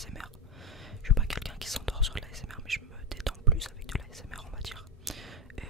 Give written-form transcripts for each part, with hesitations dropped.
l'ASMR. Je suis pas quelqu'un qui s'endort sur de l'ASMR, mais je me détends plus avec de l'ASMR, on va dire. Et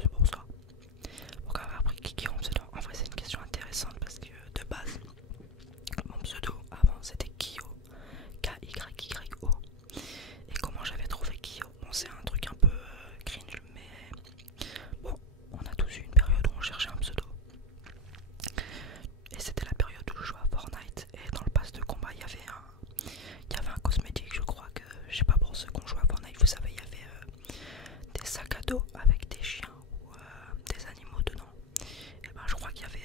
c'est pour ça. Pourquoi avoir appris Kiki en pseudo? En vrai, c'est une question intéressante parce que de base, mon pseudo avant c'était Kyo, K-Y-Y-O. Et comment j'avais trouvé Kyo? Bon, c'est un truc un peu cringe, mais bon, on a tous eu une période où on cherchait un pseudo. Et c'était la période où je jouais à Fortnite. Et dans le pass de combat, il y avait un cosmétique, je crois que, je sais pas, pour ceux qui ont joué à Fortnite, vous savez, il y avait des sacs à dos avec des chiens ou des animaux dedans. Et ben je crois qu'il y avait,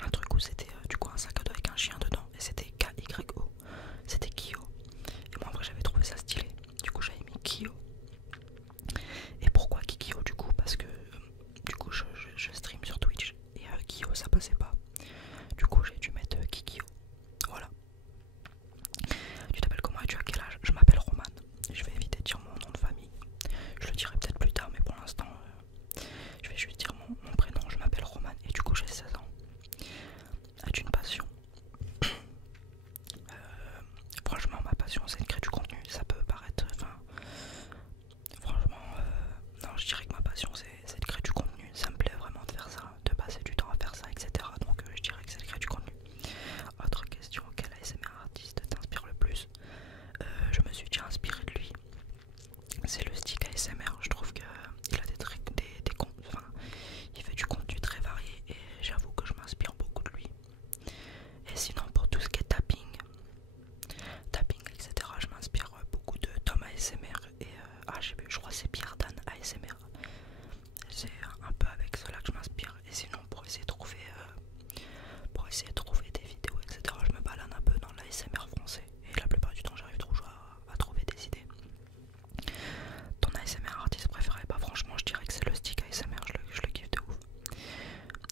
un truc où c'était du coup un sac à dos avec un chien dedans. Et c'était K-Y-O, c'était Kyo. Et moi en vrai j'avais trouvé ça stylé. Du coup j'avais mis Kyo. Et pourquoi Kikyo du coup? Parce que du coup je stream sur Twitch et Kyo ça passait pas. Du coup j'ai dû mettre Kikyo. Voilà. Tu t'appelles comment et tu as quel âge? Je m'appelle Roman. Je vais éviter de dire mon nom de famille. Je le dirai peut-être plus tard, mais pour l'instant je vais juste dire mon prénom. Je m'appelle Roman et du coup j'ai 16 ans. As-tu une passion? Franchement ma passion c'est de créer du contenu. Ça peut paraître... Enfin, franchement non, je dirais que ma passion c'est de créer du contenu. Ça me plaît vraiment de faire ça, de passer du temps à faire ça, etc. Donc je dirais que c'est de créer du contenu. Autre question, quel ASMR artiste t'inspire le plus? Je me suis déjà inspiré de lui. C'est le Stick ASMR. Je trouve qu'il a enfin, il fait du contenu très varié et j'avoue que je m'inspire beaucoup de lui. Et sinon pour tout ce qui est tapping, etc. je m'inspire beaucoup de Tom ASMR et je crois que c'est Pierre Dan ASMR. C'est un peu avec cela que je m'inspire. Et sinon pour essayer de trouver des vidéos, etc. je me balade un peu dans l'ASMR français et la plupart du temps j'arrive toujours à trouver des idées. Ton ASMR artiste préféré? Bah franchement je dirais que c'est le Stick ASMR, je le kiffe de ouf.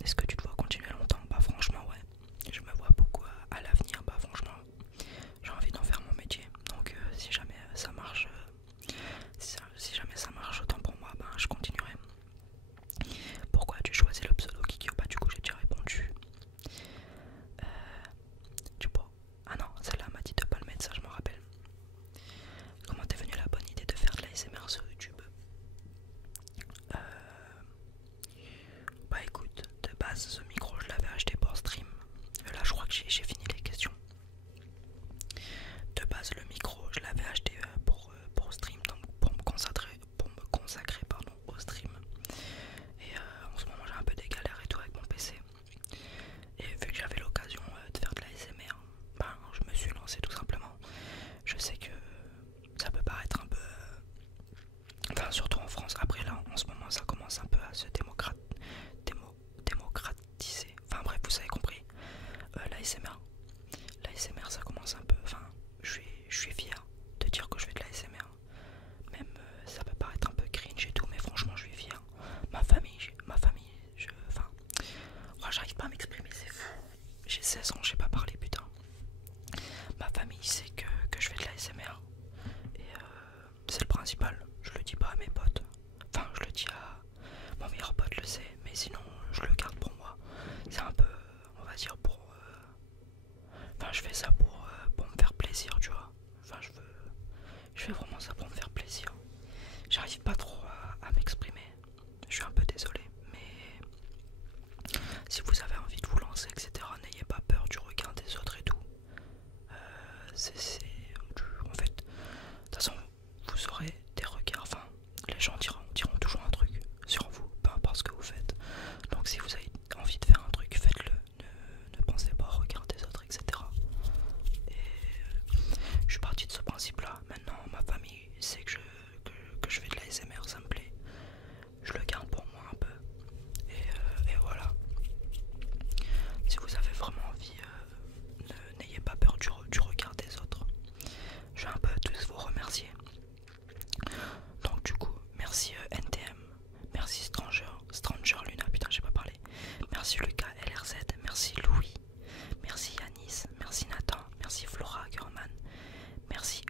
Est-ce que tu te vois continuer longtemps? Bah franchement ouais, je me vois beaucoup à l'avenir. Bah franchement j'ai envie d'en faire mon métier. Donc si jamais ça marche, si jamais ça marche autant pour moi, bah je continuerai. Pourquoi as-tu choisi le pseudo Kikyo? Bah du coup j'ai déjà répondu. Du coup, ah non, celle-là m'a dit de pas le mettre, ça je m'en rappelle. Comment t'es venue la bonne idée de faire de l'ASMR sur YouTube? Bah écoute, de base ce micro je l'avais acheté pour stream. Là je crois que j'ai fini les questions. De base le micro je l'avais acheté pour stream, donc pour me consacrer pardon, au stream. Et en ce moment j'ai un peu des galères et tout avec mon PC. Et vu que j'avais l'occasion de faire de l'ASMR, ben je me suis lancé tout simplement. Je sais que ça peut paraître un peu... Enfin surtout en France, après là en ce moment ça commence un peu à se démocratiser. Enfin bref, vous avez compris. L'ASMR ça commence un peu... Enfin je suis fier de dire que je fais de l'ASMR. Même ça peut paraître un peu cringe et tout, mais franchement je suis fier. Ma famille, enfin... Oh, j'arrive pas à m'exprimer, c'est fou. J'ai 16 ans, je sais pas parler putain. Ma famille sait que je fais de l'ASMR. Et c'est le principal. Je le dis pas à mes potes. Enfin je le dis à... Mon meilleur pote le sait, mais sinon je le garde pour moi. C'est un peu, on va dire, pour... Enfin je fais ça pour me faire plaisir, tu vois. Enfin je fais vraiment ça pour me faire plaisir. J'arrive pas trop à m'exprimer. Je suis un peu désolé, mais si vous avez envie de vous lancer, etc., n'ayez pas peur du regard des autres et tout. En fait, de toute façon, vous aurez des regards, enfin, les gens diront toujours un truc sur vous, peu importe ce que vous faites. Donc si vous avez envie de faire un truc, faites-le. Ne pensez pas au regard des autres, etc. Et je suis parti de ce principe-là. Maintenant, ma famille sait que je fais de l'ASMR, ça me plaît. Je le garde pour moi un peu. Et voilà. Si vous avez vraiment envie, n'ayez pas peur du regard des autres. Je vais un peu tous vous remercier. Donc du coup, merci NTM, merci Stranger Luna, putain j'ai pas parlé. Merci Lucas LRZ, merci Louis, merci Yanis, merci Nathan, merci Flora German, merci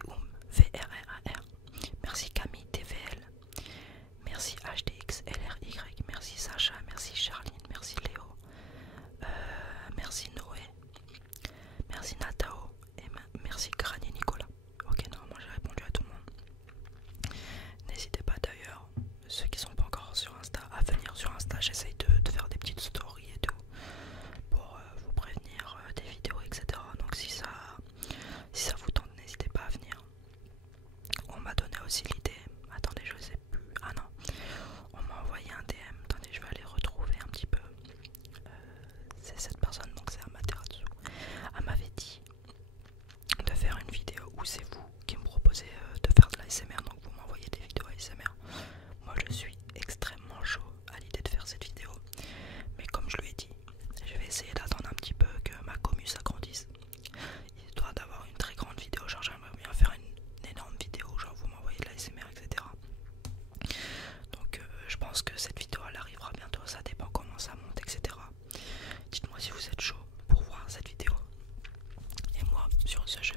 Sur ce, je